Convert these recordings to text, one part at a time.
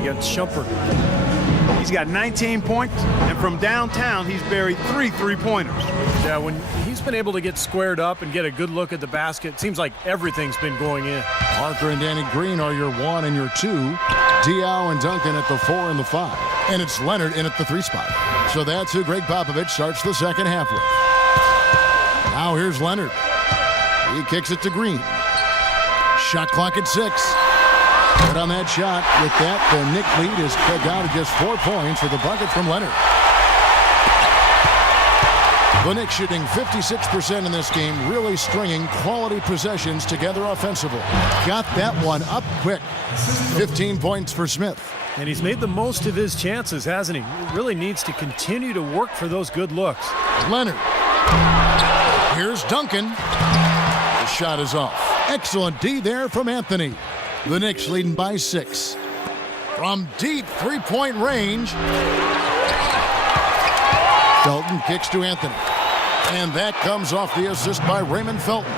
against Shumpert. He's got 19 points, and from downtown, he's buried 3 3-pointers. Yeah, when he's been able to get squared up and get a good look at the basket, it seems like everything's been going in. Parker and Danny Green are your 1 and your 2. Diao and Duncan at the 4 and the 5. And it's Leonard in at the 3 spot. So that's who Greg Popovich starts the second half with. Now here's Leonard. He kicks it to Green. Shot clock at 6. Good on that shot. With that, the Knick lead is cut down to just 4 points with a bucket from Leonard. The Knicks shooting 56% in this game, really stringing quality possessions together offensively. Got that one up quick. 15 points for Smith. And he's made the most of his chances, hasn't he? He really needs to continue to work for those good looks. Leonard. Here's Duncan. The shot is off. Excellent D there from Anthony. The Knicks leading by 6. From deep three-point range. Felton kicks to Anthony. And that comes off the assist by Raymond Felton.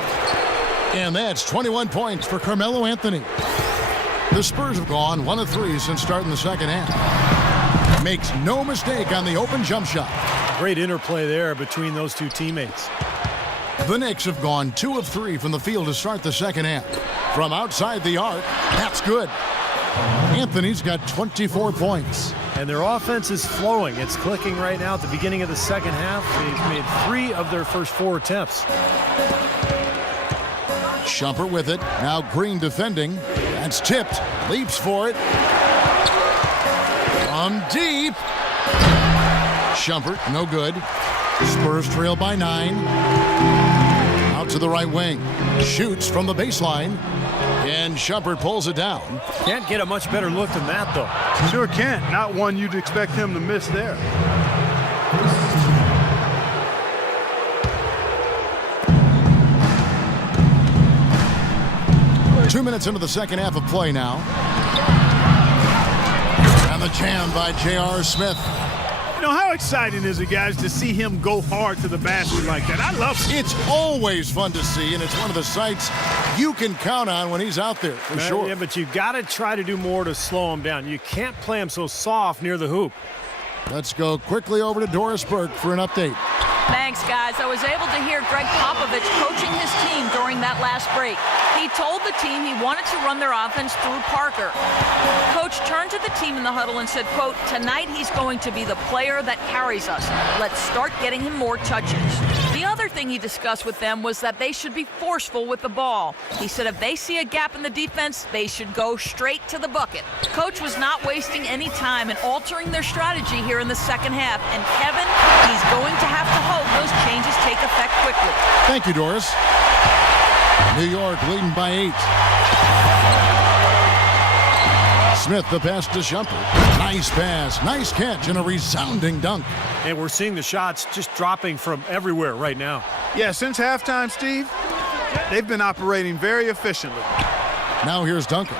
And that's 21 points for Carmelo Anthony. The Spurs have gone 1 of 3 since starting the second half. Makes no mistake on the open jump shot. Great interplay there between those two teammates. The Knicks have gone 2 of 3 from the field to start the second half. From outside the arc, that's good. Anthony's got 24 points. And their offense is flowing. It's clicking right now at the beginning of the second half. They've made 3 of their first 4 attempts. Shumpert with it. Now Green defending. That's tipped. Leaps for it. From deep. Shumpert, no good. Spurs trail by 9. Out to the right wing. Shoots from the baseline. And Shumpert pulls it down. Can't get a much better look than that, though. Sure can't. Not one you'd expect him to miss there. Two minutes into the second half of play now. And the jam by J.R. Smith. You know, how exciting is it, guys, to see him go hard to the basket like that? I love it. It's always fun to see, and it's one of the sights you can count on when he's out there, for sure. Yeah, but you've got to try to do more to slow him down. You can't play him so soft near the hoop. Let's go quickly over to Doris Burke for an update. Thanks, guys. I was able to hear Greg Popovich coaching his team during that last break. He told the team he wanted to run their offense through Parker. Coach turned to the team in the huddle and said, quote, "Tonight he's going to be the player that carries us. Let's start getting him more touches." The other thing he discussed with them was that they should be forceful with the ball. He said if they see a gap in the defense, they should go straight to the bucket. Coach was not wasting any time in altering their strategy here in the second half. And Kevin, he's going to have to hope those changes take effect quickly. Thank you, Doris. New York leading by 8. Smith the pass to Shumpert. Nice pass, nice catch, and a resounding dunk. And we're seeing the shots just dropping from everywhere right now. Yeah, since halftime, Steve, they've been operating very efficiently. Now here's Duncan.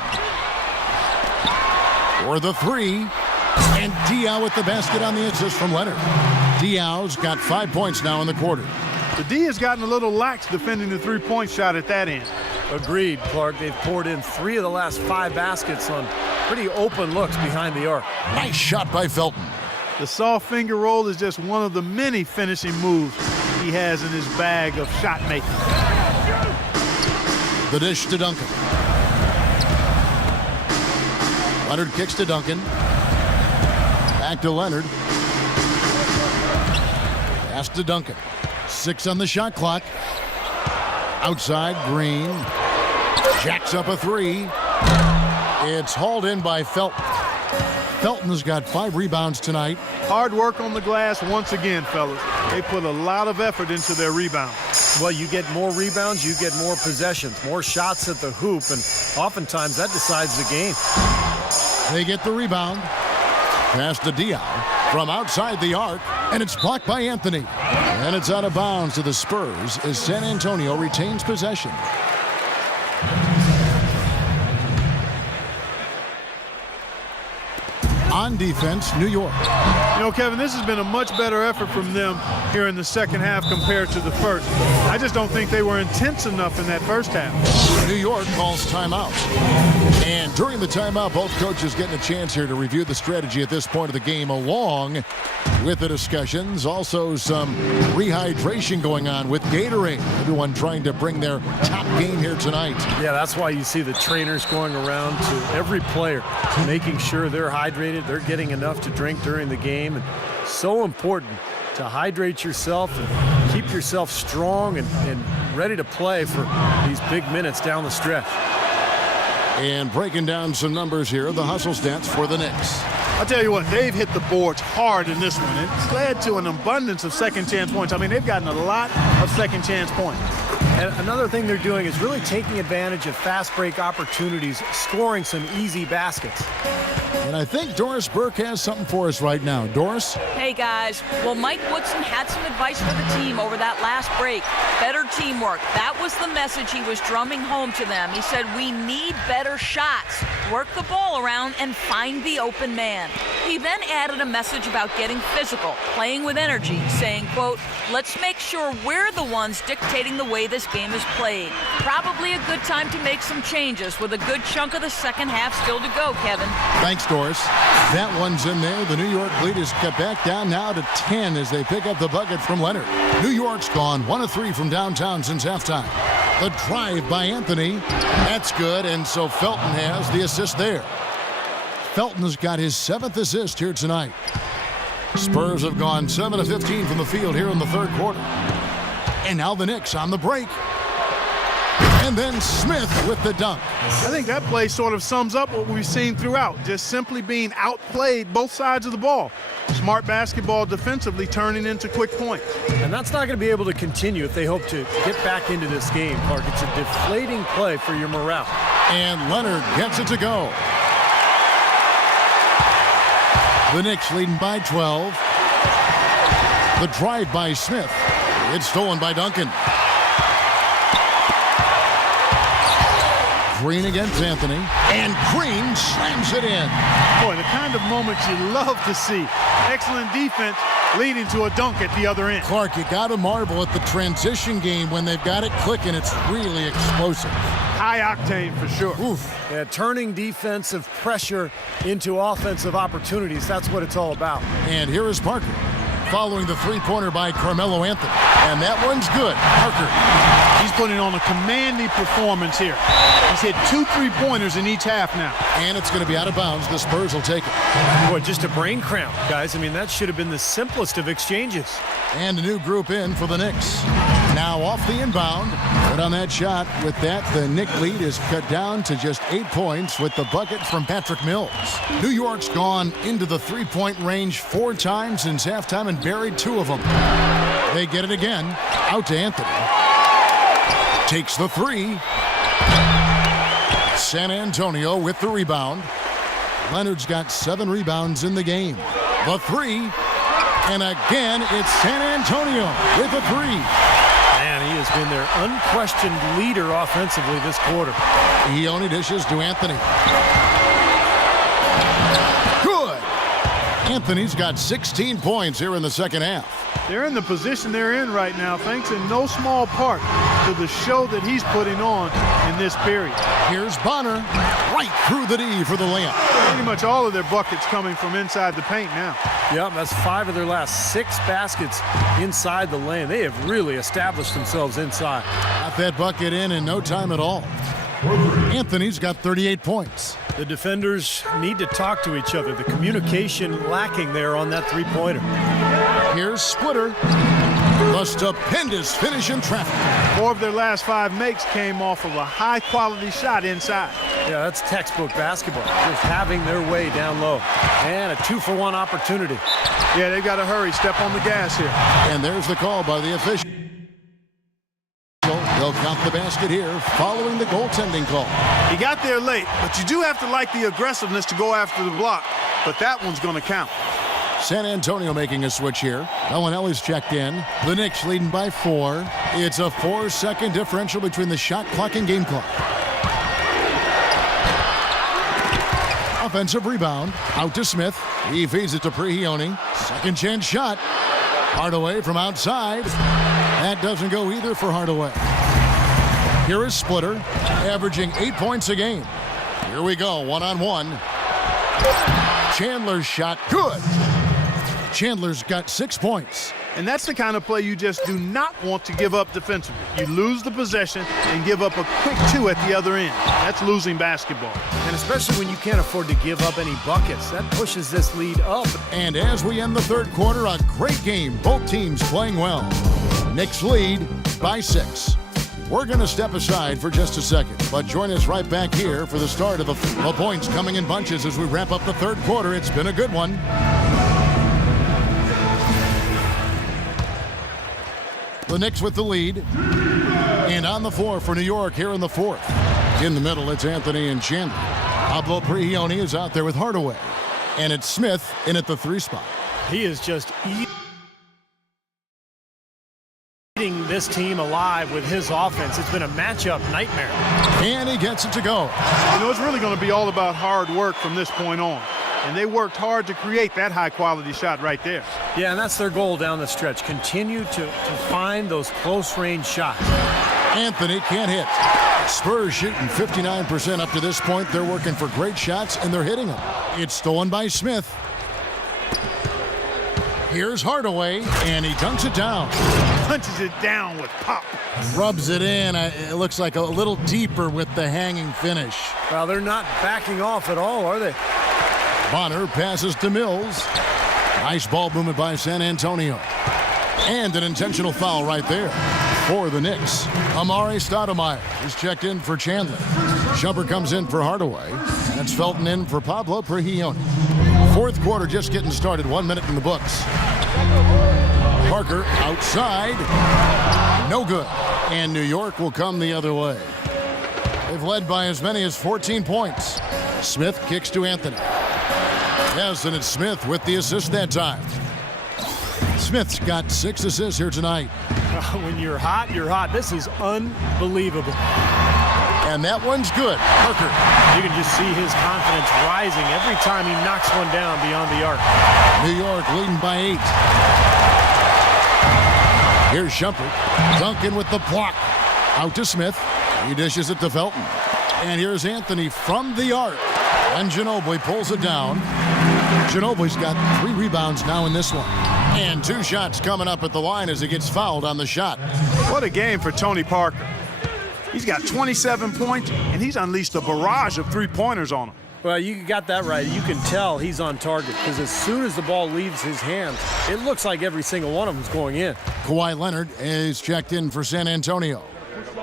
For the 3. And Diao with the basket on the assist from Leonard. Diao's got 5 points now in the quarter. The D has gotten a little lax defending the three-point shot at that end. Agreed, Clark. They've poured in 3 of the last 5 baskets on pretty open looks behind the arc. Nice shot by Felton. The soft finger roll is just one of the many finishing moves he has in his bag of shot making. The dish to Duncan. Leonard kicks to Duncan. Back to Leonard. Pass to Duncan. 6 on the shot clock. Outside, Green. Jacks up a 3. It's hauled in by Felton. Felton's got 5 rebounds tonight. Hard work on the glass once again, fellas. They put a lot of effort into their rebound. Well, you get more rebounds, you get more possessions, more shots at the hoop, and oftentimes that decides the game. They get the rebound. Pass to Diao from outside the arc, and it's blocked by Anthony. And it's out of bounds to the Spurs as San Antonio retains possession. On defense, New York. You know, Kevin, this has been a much better effort from them here in the second half compared to the first. I just don't think they were intense enough in that first half. New York calls timeout. And during the timeout, both coaches getting a chance here to review the strategy at this point of the game, along with the discussions. Also some rehydration going on with Gatorade. Everyone trying to bring their top game here tonight. Yeah, that's why you see the trainers going around to every player, making sure they're hydrated, they're getting enough to drink during the game. And so important to hydrate yourself and keep yourself strong and ready to play for these big minutes down the stretch. And breaking down some numbers here, the hustle stats for the Knicks. I'll tell you what, they've hit the boards hard in this one. It's led to an abundance of second chance points. I mean, they've gotten a lot of second chance points. And another thing they're doing is really taking advantage of fast break opportunities, scoring some easy baskets. And I think Doris Burke has something for us right now. Doris? Hey, guys. Well, Mike Woodson had some advice for the team over that last break. Better teamwork. That was the message he was drumming home to them. He said, we need better shots. Work the ball around and find the open man. He then added a message about getting physical, playing with energy, saying, quote, let's make sure we're the ones dictating the way this game is played. Probably a good time to make some changes with a good chunk of the second half still to go, Kevin. Thanks, Doris. That one's in there. The New York lead is cut back down now to 10 as they pick up the bucket from Leonard. New York's gone 1 of 3 from downtown since halftime. The drive by Anthony. That's good, and so Felton has the assist there. Felton has got his 7th assist here tonight. Spurs have gone 7 of 15 from the field here in the third quarter. And now the Knicks on the break. And then Smith with the dunk. I think that play sort of sums up what we've seen throughout, just simply being outplayed both sides of the ball. Smart basketball defensively turning into quick points. And that's not going to be able to continue if they hope to get back into this game, Clark. It's a deflating play for your morale. And Leonard gets it to go. The Knicks leading by 12. The drive by Smith. It's stolen by Duncan. Green against Anthony. And Green slams it in. Boy, the kind of moments you love to see. Excellent defense leading to a dunk at the other end. Clark, you got to marvel at the transition game when they've got it clicking. It's really explosive. High octane for sure. Oof. Yeah, turning defensive pressure into offensive opportunities. That's what it's all about. And here is Parker following the three-pointer by Carmelo Anthony. And that one's good. Parker. He's putting on a commanding performance here. He's hit 2 3-pointers in each half now. And it's going to be out of bounds. The Spurs will take it. Boy, just a brain cramp, guys. I mean, that should have been the simplest of exchanges. And a new group in for the Knicks. Now off the inbound. Good on that shot. With that, the Knick lead is cut down to just 8 points with the bucket from Patrick Mills. New York's gone into the three-point range 4 times since halftime and buried 2 of them. They get it again. Out to Anthony. Takes the 3. San Antonio with the rebound. Leonard's got 7 rebounds in the game. The 3. And again, it's San Antonio with a 3. Man, he has been their unquestioned leader offensively this quarter. He only dishes to Anthony. Good. Anthony's got 16 points here in the second half. They're in the position they're in right now, thanks in no small part to the show that he's putting on in this period. Here's Bonner, right through the D for the layup. Pretty much all of their buckets coming from inside the paint now. Yep, that's 5 of their last 6 baskets inside the lane. They have really established themselves inside. Got that bucket in no time at all. Anthony's got 38 points. The defenders need to talk to each other. The communication lacking there on that three-pointer. Here's Splitter. The stupendous finish in traffic. 4 of their last 5 makes came off of a high-quality shot inside. Yeah, that's textbook basketball. Just having their way down low. And a 2-for-1 opportunity. Yeah, they've got to hurry. Step on the gas here. And there's the call by the official. They'll count the basket here following the goaltending call. He got there late, but you do have to like the aggressiveness to go after the block. But that one's going to count. San Antonio making a switch here. Bellinelli's checked in. The Knicks leading by 4. It's a 4-second differential between the shot clock and game clock. Offensive rebound. Out to Smith. He feeds it to Prigioni. Second chance shot. Hardaway from outside. That doesn't go either for Hardaway. Here is Splitter, averaging 8 points a game. Here we go, one-on-one. Chandler's shot, good. Chandler's got 6 points. And that's the kind of play you just do not want to give up defensively. You lose the possession and give up a quick 2 at the other end. That's losing basketball. And especially when you can't afford to give up any buckets, that pushes this lead up. And as we end the third quarter, a great game. Both teams playing well. Knicks lead by 6. We're going to step aside for just a second, but join us right back here for the start of the points coming in bunches as we wrap up the third quarter. It's been a good one. The Knicks with the lead. And on the floor for New York here in the fourth. In the middle, it's Anthony and Chandler. Pablo Prigioni is out there with Hardaway. And it's Smith in at the 3 spot. He is just eating this team alive with his offense. It's been a matchup nightmare. And he gets it to go. You know, it's really going to be all about hard work from this point on. And they worked hard to create that high-quality shot right there. Yeah, and that's their goal down the stretch. Continue to find those close-range shots. Anthony can't hit. Spurs shooting 59% up to this point. They're working for great shots, and they're hitting them. It's stolen by Smith. Here's Hardaway, and he dunks it down. Punches it down with pop. Rubs it in. It looks like a little deeper with the hanging finish. Well, they're not backing off at all, are they? Bonner passes to Mills. Nice ball movement by San Antonio. And an intentional foul right there for the Knicks. Amare Stoudemire is checked in for Chandler. Shumpert comes in for Hardaway. That's Felton in for Pablo Prigioni. Fourth quarter just getting started. 1 minute in the books. Parker outside. No good. And New York will come the other way. They've led by as many as 14 points. Smith kicks to Anthony. Yes, and it's Smith with the assist that time. Smith's got 6 assists here tonight. When you're hot, you're hot. This is unbelievable. And that one's good. Parker. You can just see his confidence rising every time he knocks one down beyond the arc. New York leading by 8. Here's Shumpert. Duncan with the block. Out to Smith. He dishes it to Felton. And here's Anthony from the arc. And Ginobili pulls it down. Ginobili's got 3 rebounds now in this one. And 2 shots coming up at the line as he gets fouled on the shot. What a game for Tony Parker. He's got 27 points, and he's unleashed a barrage of 3-pointers on him. Well, you got that right. You can tell he's on target because as soon as the ball leaves his hands, it looks like every single one of them is going in. Kawhi Leonard is checked in for San Antonio.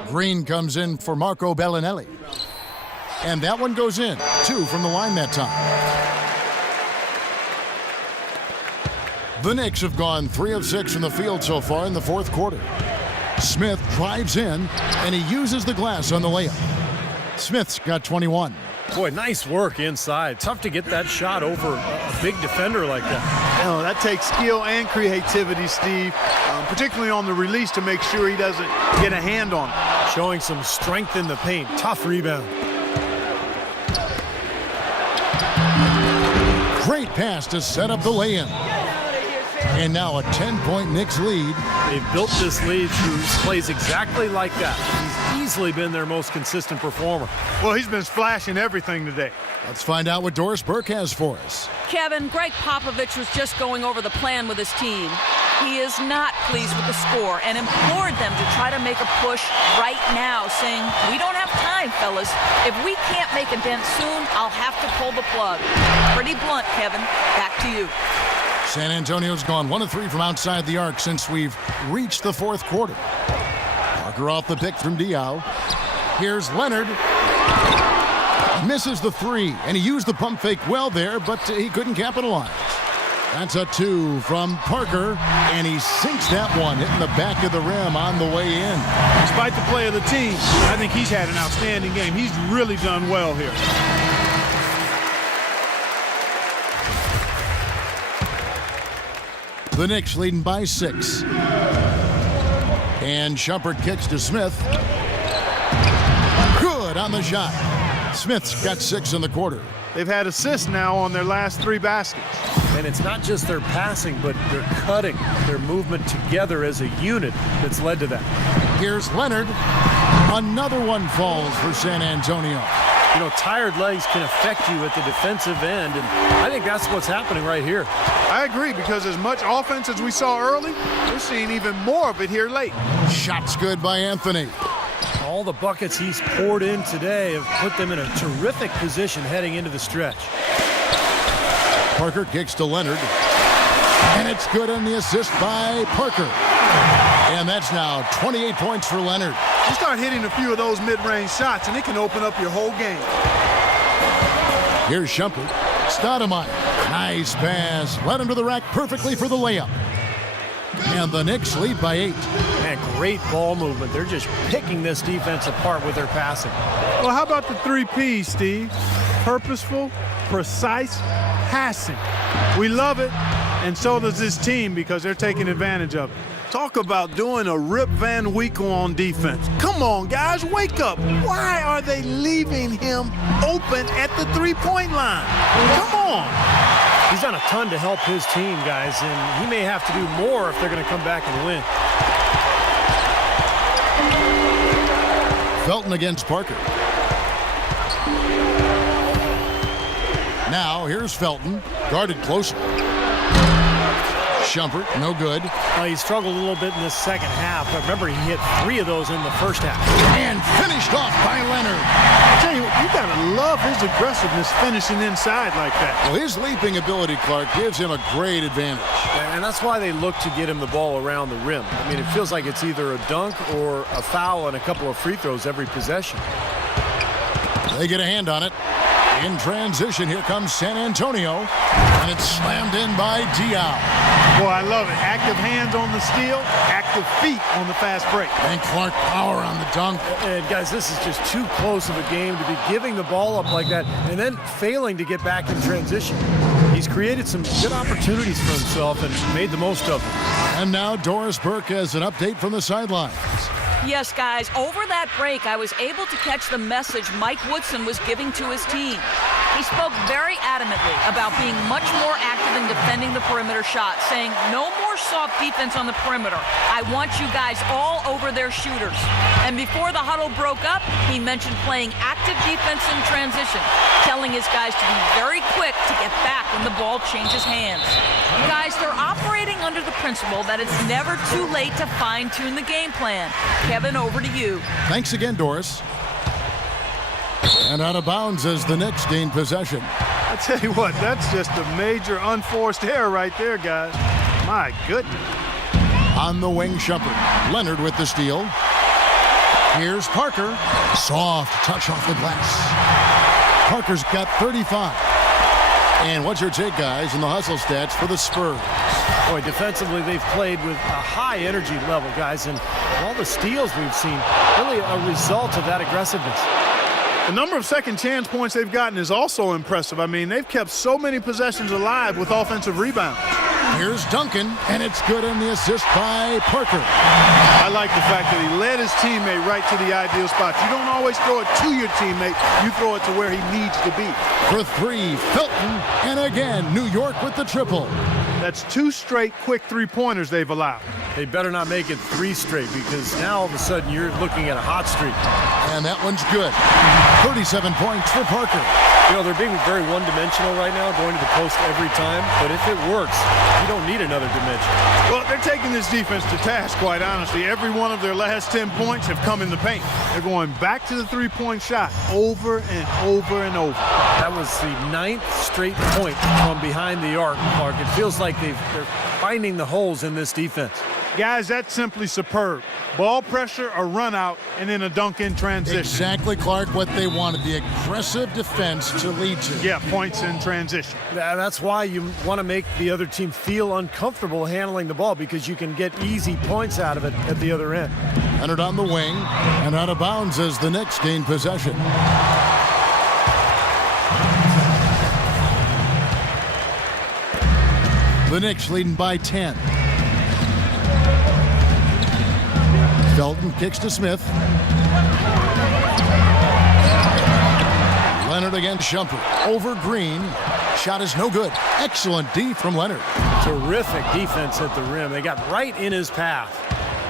Green comes in for Marco Bellinelli. And that one goes in. 2 from the line that time. The Knicks have gone 3 of 6 from the field so far in the fourth quarter. Smith drives in, and he uses the glass on the layup. Smith's got 21. Boy, nice work inside. Tough to get that shot over a big defender like that. Oh, that takes skill and creativity, Steve, particularly on the release to make sure he doesn't get a hand on it. Showing some strength in the paint. Tough rebound. Great pass to set up the lay-in. And now a 10-point Knicks lead. They've built this lead through plays exactly like that. He's easily been their most consistent performer. Well, he's been splashing everything today. Let's find out what Doris Burke has for us. Kevin, Greg Popovich was just going over the plan with his team. He is not pleased with the score and implored them to try to make a push right now, saying, "We don't have time, fellas. If we can't make a dent soon, I'll have to pull the plug." Pretty blunt, Kevin. Back to you. San Antonio's gone 1 of 3 from outside the arc since we've reached the fourth quarter. Parker off the pick from Diaw. Here's Leonard. Misses the 3, and he used the pump fake well there, but he couldn't capitalize. That's a 2 from Parker, and he sinks that one, hitting the back of the rim on the way in. Despite the play of the team, I think he's had an outstanding game. He's really done well here. The Knicks leading by 6. And Shumpert kicks to Smith. Good on the shot. Smith's got 6 in the quarter. They've had assists now on their last 3 baskets. And it's not just their passing, but their cutting, their movement together as a unit that's led to that. Here's Leonard. Another one falls for San Antonio. You know, tired legs can affect you at the defensive end, and I think that's what's happening right here. I agree, because as much offense as we saw early, we're seeing even more of it here late. Shots good by Anthony. All the buckets he's poured in today have put them in a terrific position heading into the stretch. Parker kicks to Leonard. And it's good on the assist by Parker. And that's now 28 points for Leonard. You start hitting a few of those mid-range shots, and it can open up your whole game. Here's Shumpert. Stoudemire. Nice pass. Led him to the rack perfectly for the layup. And the Knicks lead by 8. Man, great ball movement. They're just picking this defense apart with their passing. Well, how about the 3 Ps, Steve? Purposeful, precise, passing. We love it, and so does this team, because they're taking advantage of it. Talk about doing a Rip Van Winkle on defense. Come on, guys, wake up. Why are they leaving him open at the 3-point line? Come on. He's done a ton to help his team, guys, and he may have to do more if they're going to come back and win. Felton against Parker. Now here's Felton, guarded closer. Shumpert, no good. He struggled a little bit in this second half, but remember, he hit 3 of those in the first half. And finished off by Leonard. I tell you what, you gotta love his aggressiveness finishing inside like that. Well, his leaping ability, Clark, gives him a great advantage. And that's why they look to get him the ball around the rim. I mean, it feels like it's either a dunk or a foul and a couple of free throws every possession. They get a hand on it. In transition, here comes San Antonio. And it's slammed in by Diaw. Boy, I love it. Active hands on the steal, active feet on the fast break. And Clark power on the dunk. And guys, this is just too close of a game to be giving the ball up like that and then failing to get back in transition. He's created some good opportunities for himself and made the most of them. And now Doris Burke has an update from the sidelines. Yes, guys, over that break, I was able to catch the message Mike Woodson was giving to his team. He spoke very adamantly about being much more active in defending the perimeter shot, saying no more soft defense on the perimeter. I want you guys all over their shooters. And before the huddle broke up, he mentioned playing active defense in transition, telling his guys to be very quick to get back when the ball changes hands. Guys, they're operating under the principle that it's never too late to fine-tune the game plan. Kevin, over to you. Thanks again, Doris. And out of bounds as the Knicks gain possession. I tell you what, that's just a major unforced error right there, guys. My goodness. On the wing, Shumpert. Leonard with the steal. Here's Parker. Soft touch off the glass. Parker's got 35. And what's your take, guys, in the hustle stats for the Spurs? Boy, defensively, they've played with a high energy level, guys, and all the steals we've seen, really a result of that aggressiveness. The number of second chance points they've gotten is also impressive. I mean, they've kept so many possessions alive with offensive rebounds. Here's Duncan, and it's good on the assist by Parker. I like the fact that he led his teammate right to the ideal spot. You don't always throw it to your teammate. You throw it to where he needs to be. For 3, Felton, and again, New York with the triple. That's 2 straight quick three-pointers they've allowed. They better not make it 3 straight, because now all of a sudden you're looking at a hot streak. And that one's good. 37 points for Parker. You know, they're being very one-dimensional right now, going to the post every time. But if it works, you don't need another dimension. Well, they're taking this defense to task, quite honestly. Every one of their last 10 points have come in the paint. They're going back to the three-point shot over and over and over. That was the 9th straight point from behind the arc, Clark. It feels like they're finding the holes in this defense. Guys, that's simply superb. Ball pressure, a run out, and then a dunk in transition. Exactly, Clark, what they wanted, the aggressive defense to lead to. Yeah, points in transition. That's why you want to make the other team feel uncomfortable handling the ball, because you can get easy points out of it at the other end. Leonard on the wing, and out of bounds as the Knicks gain possession. The Knicks leading by 10. Felton kicks to Smith. Leonard against Shumpert. Over Green. Shot is no good. Excellent D from Leonard. Terrific defense at the rim. They got right in his path.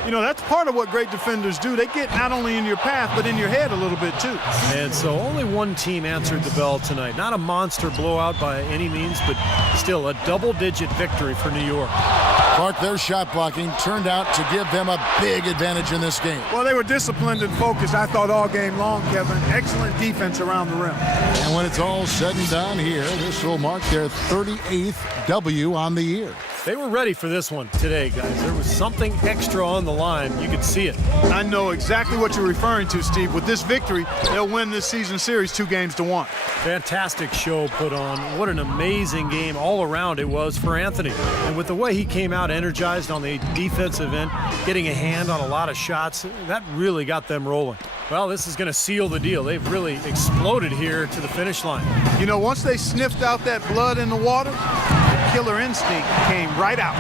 You know, that's part of what great defenders do. They get not only in your path, but in your head a little bit, too. And so only one team answered the bell tonight. Not a monster blowout by any means, but still a double-digit victory for New York. Clark, their shot blocking turned out to give them a big advantage in this game. Well, they were disciplined and focused, I thought, all game long, Kevin. Excellent defense around the rim. And when it's all said and done here, this will mark their 38th W on the year. They were ready for this one today, guys. There was something extra on the line. You could see it. I know exactly what you're referring to, Steve. With this victory, they'll win this season series 2-1. Fantastic show put on. What an amazing game all around it was for Anthony. And with the way he came out energized on the defensive end, getting a hand on a lot of shots, that really got them rolling. Well, this is going to seal the deal. They've really exploded here to the finish line. You know, once they sniffed out that blood in the water, the killer instinct came right out.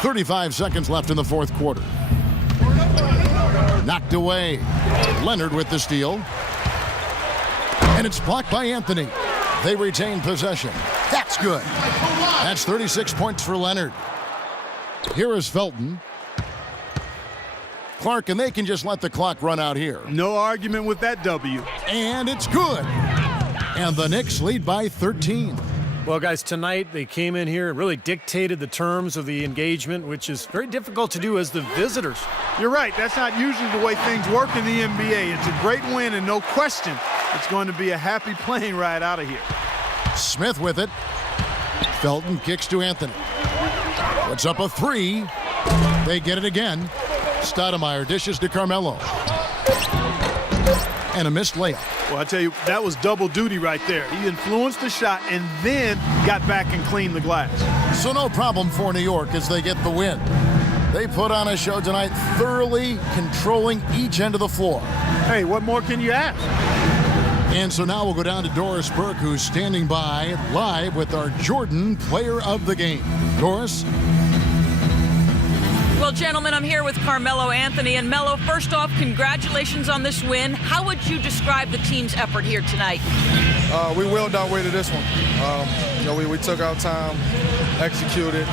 35 seconds left in the fourth quarter. Knocked away. Leonard with the steal. And it's blocked by Anthony. They retain possession. That's good. That's 36 points for Leonard. Here is Felton. Clark, and they can just let the clock run out here. No argument with that W. And it's good. And the Knicks lead by 13. Well, guys, tonight they came in here and really dictated the terms of the engagement, which is very difficult to do as the visitors. You're right. That's not usually the way things work in the NBA. It's a great win, and no question, it's going to be a happy plane ride out of here. Smith with it. Felton kicks to Anthony. Puts up a three. They get it again. Stoudemire dishes to Carmelo. And a missed layup. Well, I tell you, that was double duty right there. He influenced the shot and then got back and cleaned the glass. So no problem for New York as they get the win. They put on a show tonight, thoroughly controlling each end of the floor. Hey, what more can you ask? And so now we'll go down to Doris Burke, who's standing by live with our Jordan Player of the Game. Doris? Well, gentlemen, I'm here with Carmelo Anthony. And Melo, first off, congratulations on this win. How would you describe the team's effort here tonight? We willed our way to this one. We took our time, executed,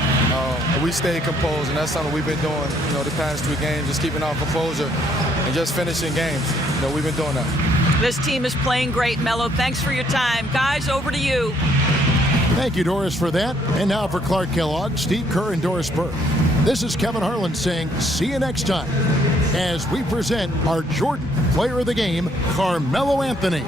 we stayed composed, and that's something we've been doing, the past 3 games, just keeping our composure and just finishing games. We've been doing that. This team is playing great, Melo. Thanks for your time. Guys, over to you. Thank you, Doris, for that. And now for Clark Kellogg, Steve Kerr, and Doris Burke. This is Kevin Harlan saying see you next time as we present our Jordan Player of the Game, Carmelo Anthony.